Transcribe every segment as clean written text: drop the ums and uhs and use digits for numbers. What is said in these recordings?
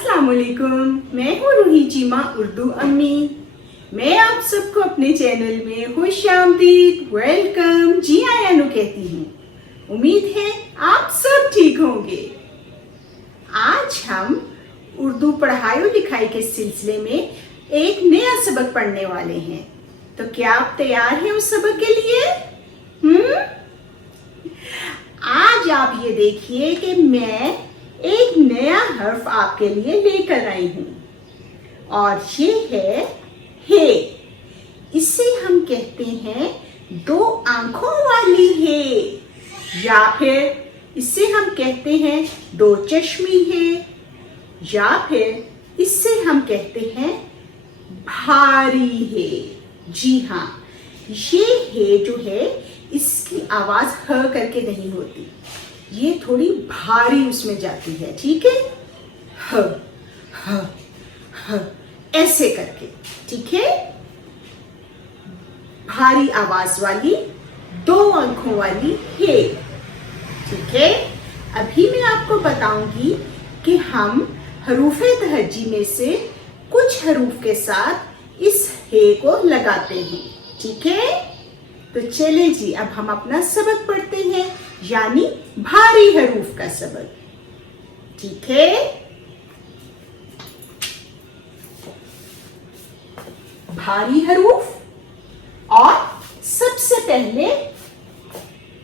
अस्सलाम वालेकुम। मैं हूँ रूही चीमा उर्दू अम्मी। मैं आप सबको अपने चैनल में खुश आमदीद, वेलकम, जी आयानु कहती हूँ। उम्मीद है आप सब ठीक होंगे। आज हम उर्दू पढ़ाई लिखाई के सिलसिले में एक नया सबक पढ़ने वाले हैं। तो क्या आप तैयार हैं उस सबक के लिए? आज आप ये देखिए कि मैं एक नया हर्फ आपके लिए लेकर आई हूं और ये है हे। इसे हम कहते हैं दो आंखों वाली हे, या फिर इसे हम कहते हैं दो चश्मी है, या फिर इससे हम कहते हैं भारी है। जी हाँ, ये हे जो है इसकी आवाज ह करके नहीं होती, ये थोड़ी भारी उसमें जाती है। ठीक है, ह ह ह ऐसे करके, ठीक है। भारी आवाज वाली दो आंखों वाली हे। ठीक है, अभी मैं आपको बताऊंगी कि हम हरूफे तहज्जी में से कुछ हरूफ के साथ इस हे को लगाते हैं। ठीक है, तो चले जी, अब हम अपना सबक पढ़ते हैं, यानी भारी हरूफ का सबक। ठीक है, भारी हरूफ। और सबसे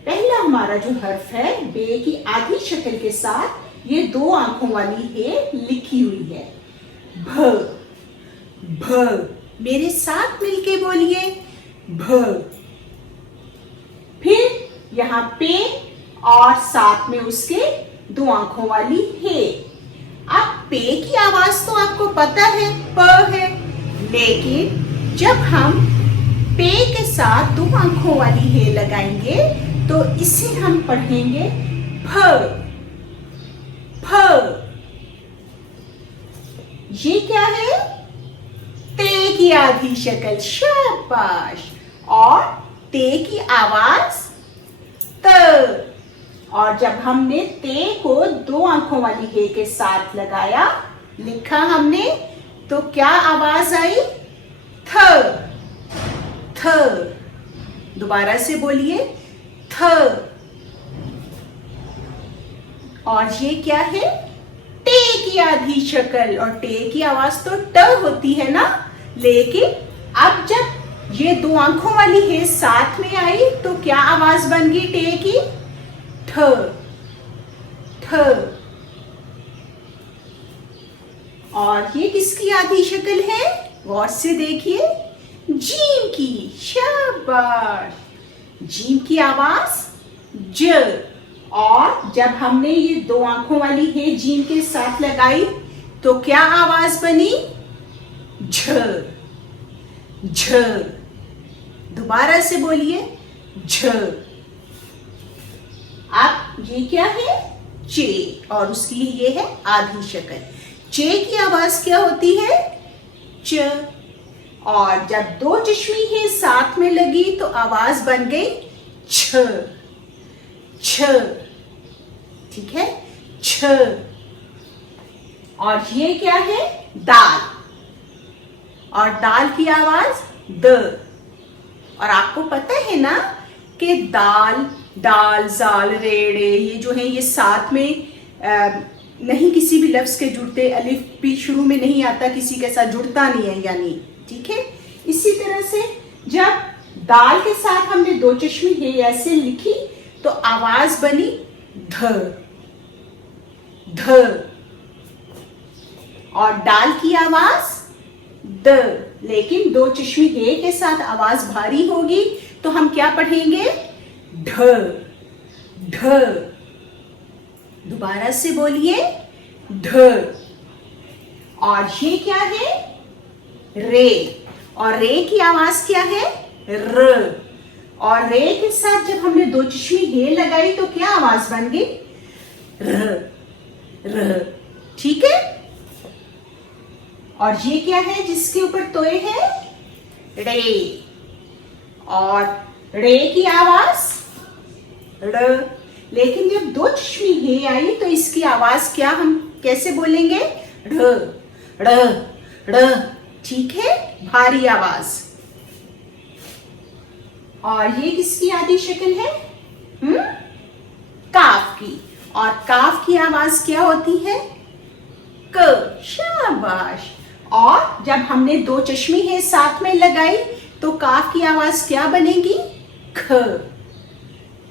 पहला हमारा जो हर्फ है बे की आधी शक्ल के साथ ये दो आंखों वाली है लिखी हुई है, भ। भ मेरे साथ मिलके बोलिए, भ। फिर यहाँ पे और साथ में उसके दो आंखों वाली है। अब पे की आवाज तो आपको पता है, प है, लेकिन जब हम पे के साथ दो आंखों वाली है लगाएंगे तो इसे हम पढ़ेंगे फ। फ ये क्या है? ते की आधी शक्ल, शाबाश। और ते की आवाज त। और जब हमने ते को दो आंखों वाली हे के साथ लगाया, लिखा हमने, तो क्या आवाज आई? थ। थ। दोबारा से बोलिए, थ। और ये क्या है? टे की आधी शक्ल। और टे की आवाज तो ट होती है ना, लेकिन अब जब ये दो आंखों वाली है साथ में आई तो क्या आवाज बन गई टे की? ठ। ठ। और ये किसकी आधी शक्ल है? गौर से देखिए, जीम की, शाबाश। जीम की आवाज ज। और जब हमने ये दो आंखों वाली है जीम के साथ लगाई तो क्या आवाज बनी? झ। झ। दोबारा से बोलिए, झ। अब ये क्या है? चे। और उसकी ये है आधी शक्ल। चे की आवाज क्या होती है? च। और जब दो चश्मी है साथ में लगी तो आवाज बन गई छ। छ। ठीक है, छ। और ये क्या है? दाल। और दाल की आवाज द। और आपको पता है ना कि दाल, डाल, जाल, रेड़े, ये जो है ये साथ में नहीं किसी भी लफ्ज के जुड़ते, अलिफ भी शुरू में नहीं आता, किसी के साथ जुड़ता नहीं है, यानी। ठीक है, इसी तरह से जब दाल के साथ हमने दो चश्मी है ऐसे लिखी तो आवाज बनी ध। ध। और डाल की आवाज द, लेकिन दो चश्मी है के साथ आवाज भारी होगी तो हम क्या पढ़ेंगे? ढ। ढ। दोबारा से बोलिए, ढ। और ये क्या है? रे। और रे की आवाज क्या है? र। और रे के साथ जब हमने दो चश्मी हे लगाई तो क्या आवाज बन गई? र। र। ठीक है। और ये क्या है जिसके ऊपर तोय है? रे। और रे की आवाज र। लेकिन जब दो चश्मी हे आई तो इसकी आवाज क्या हम कैसे बोलेंगे? ढ़ ढ़ ढ़। ठीक है, भारी आवाज। और ये किसकी आधी शक्ल है? काफ की। और काफ की आवाज क्या होती है? क। शाबाश। और जब हमने दो चश्मे हैं साथ में लगाई तो काफ की आवाज क्या बनेगी? ख।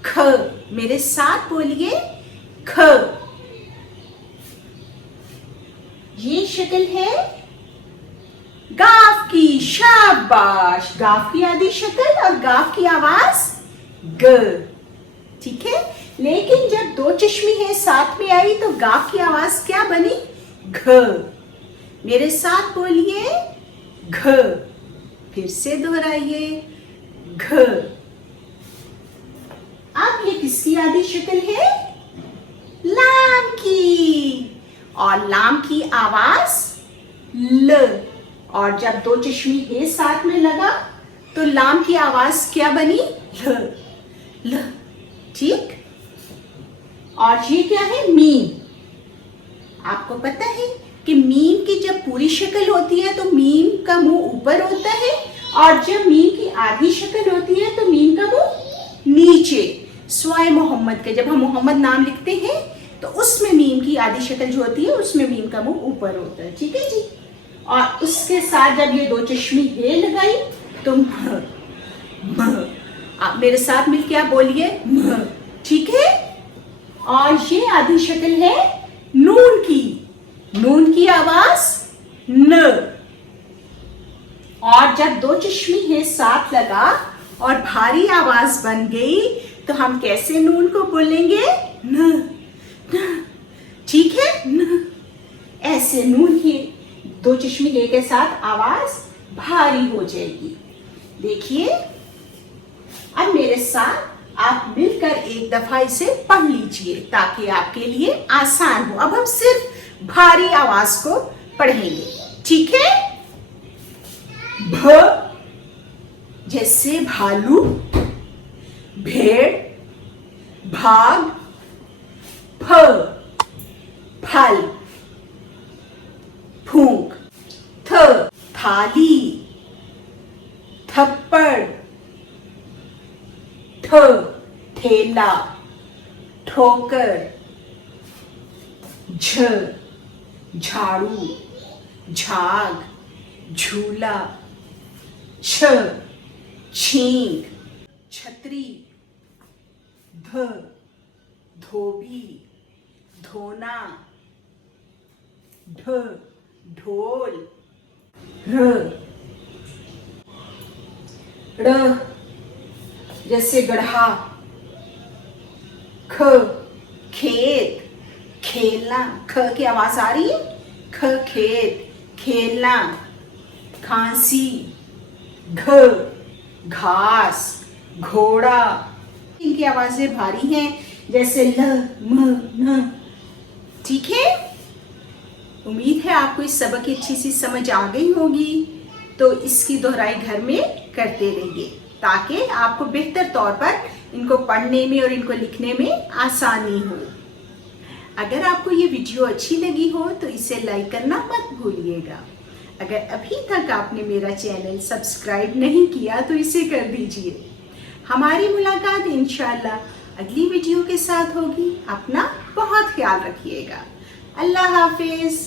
ख। मेरे साथ बोलिए, ख। ये शक्ल है गाफ की। शाबाश। गाफ की आधी शक्ल और गाफ की आवाज ग। ठीक है, लेकिन जब दो चश्मे हैं साथ में आई तो गाफ की आवाज क्या बनी? घ। मेरे साथ बोलिए, घ। फिर से दोहराइए, घ। अब ये किसकी आधी शक्ल है? लाम की। और लाम की आवाज ल। और जब दो चश्मे हे साथ में लगा तो लाम की आवाज क्या बनी? ल। ल। ठीक। और ये क्या है? मीम। आपको पता है कि मीम की जब पूरी शक्ल होती है तो मीम का मुंह ऊपर होता है, और जब मीम की आधी शक्ल होती है तो मीम का मुंह नीचे। स्वाय मोहम्मद के जब हम मोहम्मद नाम लिखते हैं तो उसमें मीम की आधी शक्ल जो होती है उसमें मीम का मुंह ऊपर होता है। ठीक है जी। और उसके साथ जब ये दो चश्मी हे लगाई तो म। आप मेरे साथ मिलके आप बोलिए, म। ठीक है। और ये आधी शक्ल है नून की। नून की आवाज न। और जब दो चश्मी है साथ लगा और भारी आवाज बन गई तो हम कैसे नून को बोलेंगे? न। न। ठीक है, न। ऐसे नून की दो चश्मी ले के साथ आवाज भारी हो जाएगी। देखिए, अब मेरे साथ आप मिलकर एक दफा इसे पढ़ लीजिए ताकि आपके लिए आसान हो। अब हम सिर्फ भारी आवाज को पढ़ेंगे। ठीक है? भ जैसे भालू, भेड़, भाग। फ फल, फूंक। थ थाली, थप्पड़। ठ ठेला, ठोकर। झ झाड़ू, झाग, झूला। छ छींक, छतरी। ध धोबी, धोना। ढ ढोल। र ड़ जैसे गधा। ख खेत, खेलना। ख की आवाज आ रही है? ख खेत, खेलना। खांसी। घ घास, घोड़ा। इनकी आवाजें भारी हैं जैसे ल, म, न। ठीक है? उम्मीद है आपको इस सबक की अच्छी सी समझ आ गई होगी। तो इसकी दोहराई घर में करते रहिए ताकि आपको बेहतर तौर पर इनको पढ़ने में और इनको लिखने में आसानी हो। अगर आपको ये वीडियो अच्छी लगी हो तो इसे लाइक करना मत भूलिएगा। अगर अभी तक आपने मेरा चैनल सब्सक्राइब नहीं किया तो इसे कर दीजिए। हमारी मुलाकात इंशाल्लाह अगली वीडियो के साथ होगी। अपना बहुत ख्याल रखिएगा। अल्लाह हाफिज।